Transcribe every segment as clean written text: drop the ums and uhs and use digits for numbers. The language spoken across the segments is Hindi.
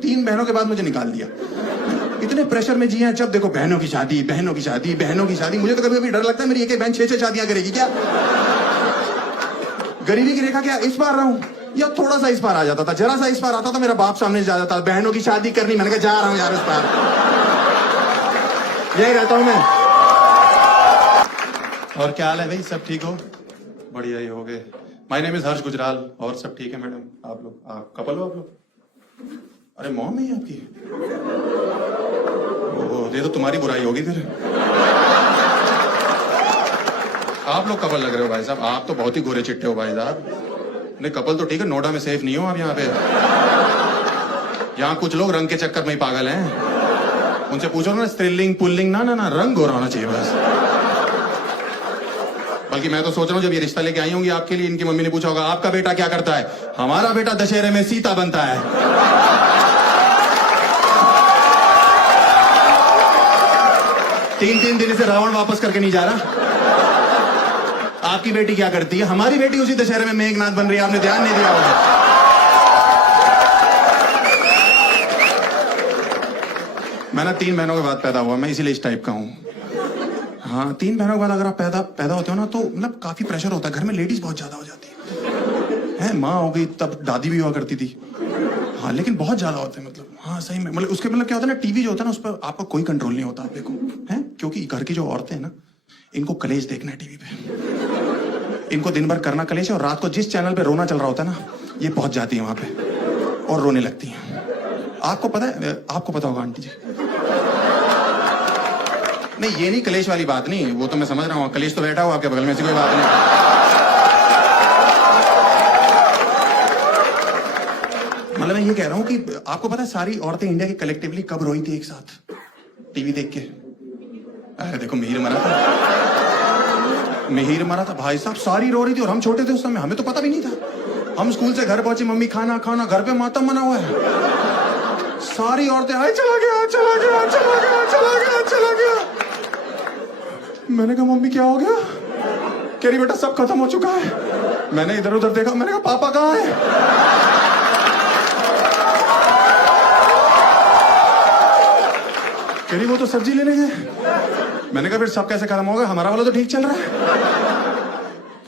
3 बहनों के बाद मुझे निकाल दिया। इतने प्रेशर में जिए, जब देखो बहनों की शादी, बहनों की शादी, बहनों की शादी। मुझे तो कभी कभी डर लगता है मेरी एक बहन 6-6 शादियां करेगी क्या। गरीबी की रेखा क्या इस बार रहा हूं, या थोड़ा सा इस बार आ जाता था, जरा सा इस बार आता था, मेरा बाप सामने जा जाता, बहनों की शादी करनी। मैंने कहा जा रहा हूं यार इस बार, यही रहता हूं मैं। और क्या हाल है भाई, सब ठीक हो? बढ़िया ही हो गए। माय नेम इज हर्ष गुजराल। और सब ठीक है मैडम? आप लोग कपल हो आप लोग? अरे मॉम है आपकी? ओह, ये तो तुम्हारी बुराई होगी फिर। आप लोग कपल लग रहे हो भाई साहब, आप तो बहुत ही गोरे चिट्टे हो भाई साहब। नहीं कपल तो ठीक है, नोएडा में सेफ नहीं हो आप यहाँ पे। यहाँ कुछ लोग रंग के चक्कर में ही पागल हैं। उनसे पूछो ना स्त्रीलिंग पुल्लिंग, ना ना ना, रंग गोरा होना चाहिए बस। बल्कि मैं तो सोच रहा हूँ जब ये रिश्ता लेके आई होंगी आपके लिए, इनकी मम्मी ने पूछा होगा आपका बेटा क्या करता है? हमारा बेटा दशहरे में सीता बनता है। 3-3 दिन से रावण वापस करके नहीं जा रहा। आपकी बेटी क्या करती है? हमारी बेटी उसी दशहरे में मेघनाथ बन रही है, आपने ध्यान नहीं दिया होगा। मैं ना 3 बहनों के बाद पैदा हुआ, मैं इसीलिए इस टाइप का हूँ। हाँ, 3 बहनों के बाद अगर आप पैदा होते हो ना, तो मतलब काफी प्रेशर होता है घर में, लेडीज बहुत ज्यादा हो जाती है। माँ हो गई तब दादी भी हुआ करती थी। हाँ लेकिन बहुत ज्यादा होते हैं, मतलब हाँ सही में, मतलब उसके मतलब क्या होता है ना, टीवी जो होता है ना उस पर आपका कोई कंट्रोल नहीं होता। आप देखो है, क्योंकि घर की जो औरतें हैं ना, इनको कलेश देखना है टीवी पे। इनको दिन भर करना कलेश है, और रात को जिस चैनल पे रोना चल रहा होता है ना, ये पहुंच जाती है वहां पे और रोने लगती हैं। आपको पता है, आपको पता होगा आंटी जी। नहीं ये नहीं, कलेश वाली बात नहीं, वो तो मैं समझ रहा हूँ, कलेश तो बैठा हुआ आपके बगल में, ऐसी कोई बात नहीं। मतलब मैं ये कह रहा हूँ कि आपको पता है सारी औरतें इंडिया की कलेक्टिवली कब रोई थी एक साथ टीवी देख के? अरे देखो मिहिर मरा था, मिहिर मरा था भाई साहब, सारी रो रही थी और हम छोटे थे उस समय, हमें तो पता भी नहीं था। हम स्कूल से घर पहुंचे, मम्मी खाना खाना, घर पे मातम मना हुआ है। सारी औरतें आए चला गया चला गया चला गया चला गया चला गया। मैंने कहा मम्मी क्या हो गया? कह रही बेटा सब खत्म हो चुका है। मैंने इधर उधर देखा, मैंने कहा पापा कहाँ है? कह रही वो तो सब्जी लेने गए। मैंने कहा फिर सब कैसे खत्म होगा, हमारा वाला तो ठीक चल रहा है।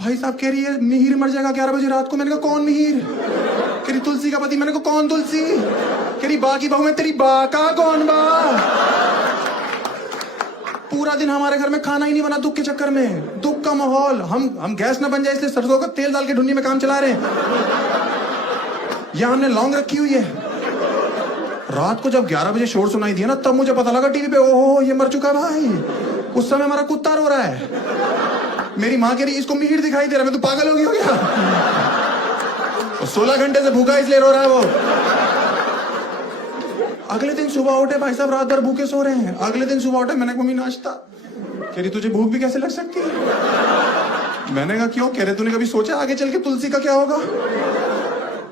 भाई साहब कह रही है मिहिर मर जाएगा 11 बजे रात को। मैंने कहा कौन मिहिर? कह रही तुलसी का पति। मैंने कहा कौन तुलसी? कह रही बा की बहू में तेरी बा का कौन बा? पूरा दिन हमारे घर में खाना ही नहीं बना दुख के चक्कर में, दुख का माहौल। हम गैस ना बन जाए इसलिए सरसों का तेल डाल के ढूंढनी में काम चला रहे हैं। यहां हमने लौंग रखी हुई है। रात को जब 11 बजे शोर सुनाई दिया ना, तब मुझे पता लगा टीवी पे, ओहो ये मर चुका भाई। उस समय हमारा कुत्ता रो रहा है। मेरी माँ कह रही इसको मिहिर दिखाई दे रहा है। मैं तो पागल हो गई हो क्या? 16 घंटे से भूखा इसलिए रो रहा है वो। अगले दिन सुबह उठे भाई साहब, रात भर भूखे सो रहे हैं। अगले दिन सुबह उठे, मैंने कहा मम्मी नाश्ता। कह रही तुझे भूख भी कैसे लग सकती है? मैंने कहा क्यों? कह रहे तूने कभी सोचा आगे चल के तुलसी का क्या होगा?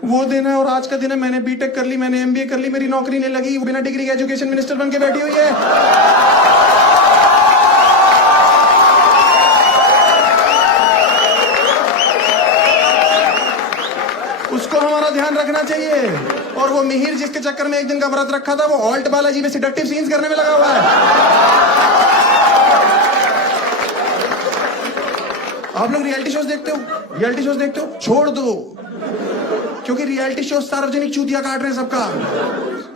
वो दिन है और आज का दिन है। मैंने बीटेक कर ली, मैंने एमबीए कर ली, मेरी नौकरी नहीं लगी, बिना डिग्री के एजुकेशन मिनिस्टर बन के बैठी हुई है। उसको हमारा ध्यान रखना चाहिए। और वो मिहिर जिसके चक्कर में एक दिन का व्रत रखा था, वो ऑल्ट बालाजी में सेडक्टिव सीन्स करने में लगा हुआ है। आप लोग रियलिटी शोज देखते हो? रियलिटी शोज देखते हो? छोड़ दो, क्योंकि रियलिटी शो सार्वजनिक चूतिया काट रहे हैं सबका।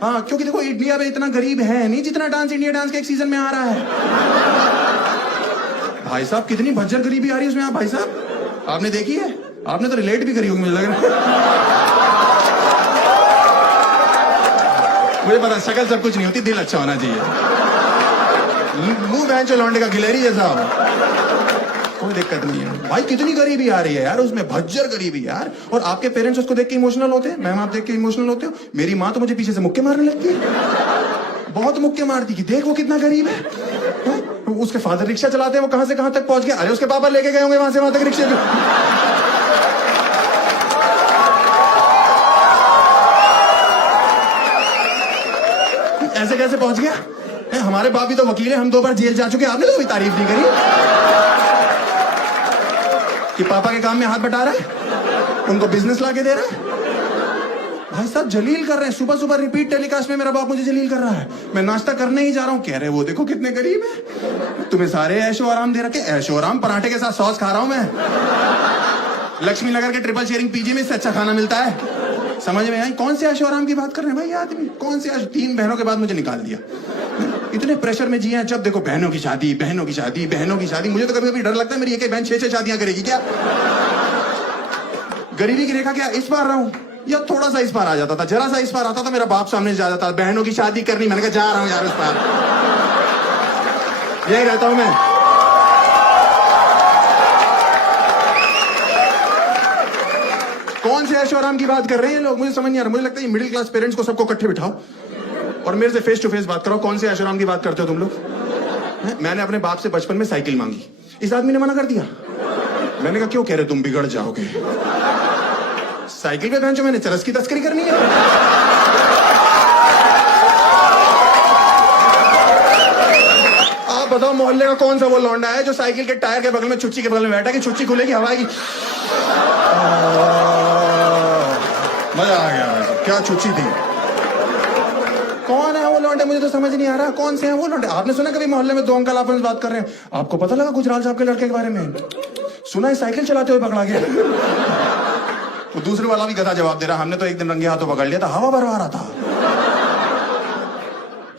हाँ क्योंकि देखो इंडिया में इतना गरीब है नहीं जितना डांस इंडिया डांस के एक सीजन में आ रहा है। भाई साहब कितनी भज्जर गरीबी आ रही है उसमें। आप भाई साहब आपने देखी है? आपने तो रिलेट भी करी होगी मुझे लग रहा है। मुझे पता शक्ल सब कुछ नहीं होती, दिल अच्छा होना चाहिए। मुंह बहन चो लौंडे का गिलहरी जैसा, कोई दिक्कत नहीं है भाई। कितनी गरीबी आ रही है यार उसमें, भज्जर गरीबी यार। और आपके पेरेंट्स उसको देख के इमोशनल होते हैं। मैम आप देख के इमोशनल होते हो? मेरी माँ तो मुझे पीछे से मुक्के मारने लगती है, बहुत मुक्के मारती कि देख वो कितना गरीब है। उसके फादर रिक्शा चलाते हैं, वो कहां से कहां तक पहुंच गए। अरे उसके पापा लेके गए होंगे वहां से वहां तक रिक्शे पे। ऐसे कैसे पहुंच गया? हमारे बाप भी तो वकील है, हम 2 बार जेल जा चुके, आपने तो कोई तारीफ नहीं करी कि पापा के काम में हाथ बटा रहा है, उनको बिजनेस ला के दे रहा है। भाई साहब जलील कर रहे हैं, सुबह सुबह रिपीट टेलीकास्ट में मेरा बाप मुझे जलील कर रहा है। मैं नाश्ता करने ही जा रहा हूँ, कह रहे वो देखो कितने गरीब है, तुम्हें सारे ऐशो आराम दे रखे। ऐशो आराम पराठे के साथ सॉस खा रहा हूं मैं। लक्ष्मी नगर के ट्रिपल शेयरिंग पीजी में इससे अच्छा खाना मिलता है। समझ में आई? कौन से ऐशो आराम की बात कर रहे हैं भाई आदमी? कौन से ऐशो? 3 बहनों के बाद मुझे निकाल दिया। इतने प्रेशर में जिए हैं, जब देखो बहनों की शादी, बहनों की शादी, बहनों की शादी। मुझे तो कभी कभी डर लगता है मेरी एक बहन 6-6 शादियां करेगी क्या। गरीबी की रेखा क्या इस बार रहा हूं, या थोड़ा सा इस पार आ जाता था, जरा सा इस पार आता था, मेरा बाप सामने जा जाता था, बहनों की शादी करनी। मैंने कहा जा रहा हूं यार उस पार, यही रहता हूं मैं। कौन से ऐशो आराम की बात कर रहे हैं लोग? मुझे समझ नहीं आ रहा। मुझे लगता है मिडिल क्लास पेरेंट्स को सबको इकट्ठे बिठाओ और मेरे से फेस टू फेस बात कराओ। कौन से ऐशो आराम की बात करते हो तुम लोग? मैंने अपने बाप से बचपन में साइकिल मांगी, इस आदमी ने मना कर दिया। मैंने कहा क्यों? कह रहे तुम बिगड़ जाओगे। साइकिल पे बहन जो मैंने चरस की तस्करी करनी है। आप बताओ मोहल्ले का कौन सा वो लौंडा है जो साइकिल के टायर के बगल में, छुच्ची के बगल में बैठा कि छुच्ची खुलेगी हवा की। मजा आ गया। क्या छुच्ची थी? कौन है वो लौंडे? मुझे तो समझ नहीं आ रहा कौन से हैं वो लौंडे। आपने सुना कभी मोहल्ले में 2 अंकल आपस में बात कर रहे हैं? आपको पता लगा गुजराल साहब के लड़के के बारे में? सुना है साइकिल चलाते हुए पकड़ा गया। वो दूसरे वाला भी गधा जवाब दे रहा, हमने तो एक दिन रंगे हाथों पकड़ लिया था, हवा भरवा रहा था।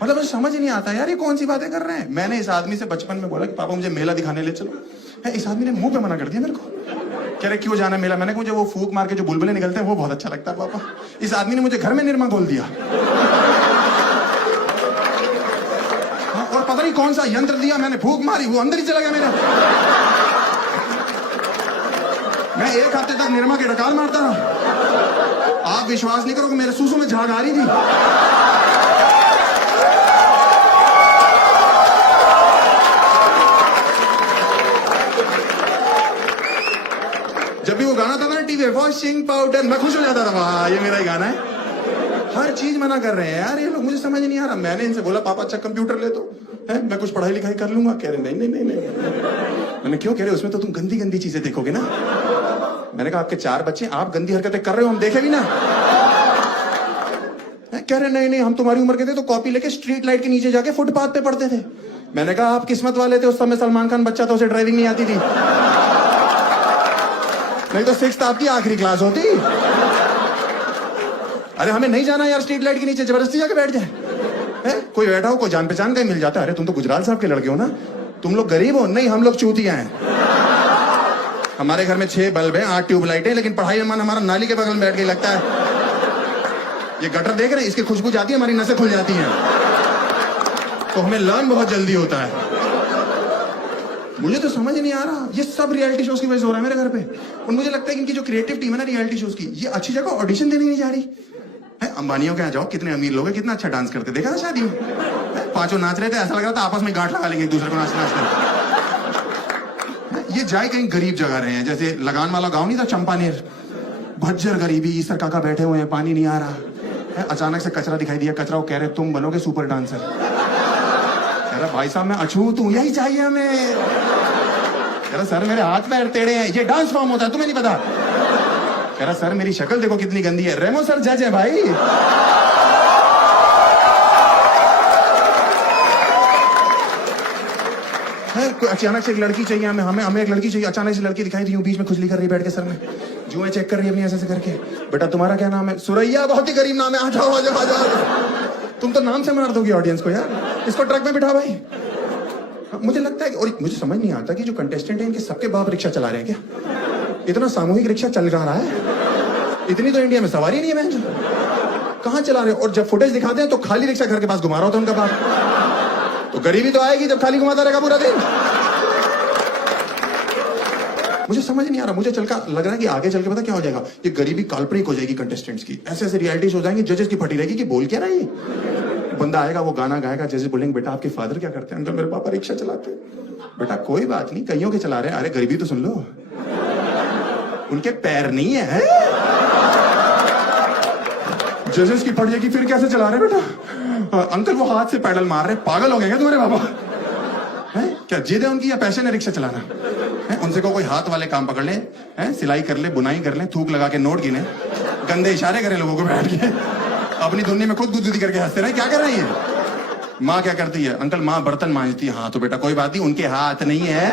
मतलब मुझे समझ नहीं आता यार ये कौन सी बातें कर रहे हैं। मैंने इस आदमी से बचपन में बोला कि पापा मुझे मेला दिखाने ले चलो। इस आदमी ने मुंह पे मना कर दिया मेरे को। कह रहे क्यों जाना मेला? मैंने कहा मुझे वो फूक मार के जो बुलबुले निकलते हैं वो बहुत अच्छा लगता है पापा। इस आदमी ने मुझे घर में निरमा खोल दिया। और पता नहीं कौन सा यंत्र दिया, मैंने फूक मारी, वो अंदर ही चला गया मेरा। मैं 1 हफ्ते तक निरमा के डकार मारता रहा। आप विश्वास नहीं करोगे मेरे सूसू में झाग आ रही थी। जब भी वो गाना था ना टीवी वॉशिंग पाउडर, मैं खुश हो जाता था, वाह ये मेरा ही गाना है। हर चीज मना कर रहे हैं यार ये लोग, मुझे समझ नहीं आ रहा। मैंने इनसे बोला पापा अच्छा कंप्यूटर ले दो, है मैं कुछ पढ़ाई लिखाई कर लूंगा। कह रहे नहीं नहीं नहीं नहीं। मैंने क्यों? कह रहे उसमें तो तुम गंदी गंदी चीजें देखोगे ना। मैंने कहा आपके 4 बच्चे, आप गंदी हरकतें कर रहे हो, हम देखे भी ना। कह रहे नहीं नहीं हम तुम्हारी उम्र के थे तो कॉपी लेके स्ट्रीट लाइट के नीचे जाके फुटपाथ पे पढ़ते थे। मैंने कहा आप किस्मत वाले थे, उस समय सलमान खान बच्चा था, उसे ड्राइविंग नहीं आती थी, नहीं तो 6th आपकी आखिरी क्लास होती। अरे हमें नहीं जाना यार स्ट्रीट लाइट के नीचे, जबरदस्ती जाके बैठ जाए। कोई बैठा हो, कोई जान पहचान का ही मिल जाता है। अरे तुम तो गुजराल साहब के लड़के हो ना, तुम लोग गरीब हो। नहीं हम लोग चूतिया हैं। हमारे घर में 6 बल्ब हैं, 8 ट्यूबलाइट है, लेकिन पढ़ाई में मन हमारा नाली के बगल में बैठ के लगता है। ये गटर देख रहे हैं, इसकी खुशबू जाती है, हमारी नसें खुल जाती हैं, तो हमें लर्न बहुत जल्दी होता है। मुझे तो समझ नहीं आ रहा ये सब रियलिटी शोज की वजह से हो रहा है मेरे घर पे। और मुझे लगता है कि इनकी जो क्रिएटिव टीम है ना रियलिटी शोज की, ये अच्छी जगह ऑडिशन देने नहीं जा रही है। अंबानियों के यहाँ जाओ, कितने अमीर लोग हैं, कितना अच्छा डांस करते, देखा था शादी में 5 नाच रहे थे, ऐसा लग रहा था आपस में गांठ लगा लेंगे एक दूसरे को नाच नाचते। ये जाए कहीं गरीब जगह रहे हैं, जैसे लगान वाला गांव नहीं था चंपानेर, भज्जर गरीबी, ईसर काका बैठे हुए हैं, पानी नहीं आ रहा है, अचानक से कचरा दिखाई दिया, कचरा वो कह रहे तुम बनोगे सुपर डांसर। कह रहा भाई साहब मैं अछूत हूं, यही चाहिए हमें। कह रहा सर मेरे हाथ पैर टेढ़े हैं, ये डांस फॉर्म होता है तुम्हें नहीं पता। कह रहा सर मेरी शक्ल देखो कितनी गंदी है। रेमो सर जज है भाई। कोई अचानक से एक लड़की चाहिए, हमें एक लड़की चाहिए, अचानक से लड़की दिखाई दी, बीच में खुजली कर रही बैठ के सर में, जुएं चेक कर रही है अपनी ऐसे करके। बेटा तुम्हारा क्या नाम है? सुरैया, बहुत ही गरीब नाम है, आ जाओ आ जाओ आ जाओ। तुम तो नाम से मार दोगे ऑडियंस को यार, इसको ट्रक में बिठा भाई। मुझे लगता है कि, और मुझे समझ नहीं आता कि जो कंटेस्टेंट है इनके सबके बाप रिक्शा चला रहे हैं क्या? इतना सामूहिक रिक्शा चल रहा है, इतनी तो इंडिया में सवारी नहीं है बहन, कहाँ चला रहे हैं? और जब फुटेज दिखाते हैं तो खाली रिक्शा घर के पास घुमा रहा होता है उनका बाप। तो गरीबी तो आएगी जब खाली घुमाता रहेगा पूरा दिन। मुझे समझ नहीं आ रहा, मुझे लग रहा है कि आगे चल के पता क्या हो जाएगा, ये गरीबी काल्पनिक हो जाएगी कंटेस्टेंट्स की, ऐसे ऐसे रियलिटी शो हो जाएंगे, जजेस की फटी रहेगी कि बोल क्या रहा है ये। बंदा आएगा वो गाना गाएगा, जजेस बोलेंगे बेटा आपके फादर क्या करते हैं? अंकल मेरे पापा रिक्शा चलाते हैं। बेटा कोई बात नहीं, कईयों के चला रहे हैं, अरे गरीबी तो सुन लो, उनके पैर नहीं है। जजेस की फट जाएगी, फिर कैसे चला रहे बेटा? अंकल वो हाथ से पैडल मार रहे, पागल हो गए क्या तुम्हारे पापा? है क्या जिद है उनकी या पैशन है रिक्शा चलाना? है उनसे को कोई हाथ वाले काम पकड़ ले, है सिलाई कर ले, बुनाई कर ले, थूक लगा के नोट गिने, गंदे इशारे करे लोगों को बैठ के, अपनी दुनिया में खुद गुदगुदी करके हंसते रहे, क्या कर रही है? माँ क्या करती है? अंकल माँ बर्तन मांजती है। हाँ तो बेटा कोई बात नहीं, उनके हाथ नहीं है।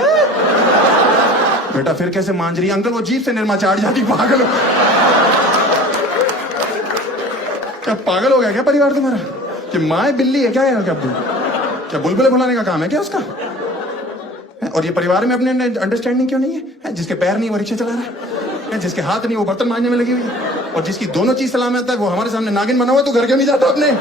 बेटा फिर कैसे मांज रही है? अंकल वो जीभ से निरमा चाट जाती। पागल हो क्या? पागल हो गया क्या परिवार तुम्हारा? कि माँ है बिल्ली है क्या? क्या बुलबुले भुलाने का काम है क्या उसका? और ये परिवार में अपने अंडरस्टैंडिंग क्यों नहीं है? जिसके पैर नहीं वो रिक्शा चला रहा है, जिसके हाथ नहीं वो बर्तन मांजने में लगी हुई है, और जिसकी दोनों चीज सलामत है वो हमारे सामने नागिन बना हुआ, तो घर क्यों नहीं जाता अपने?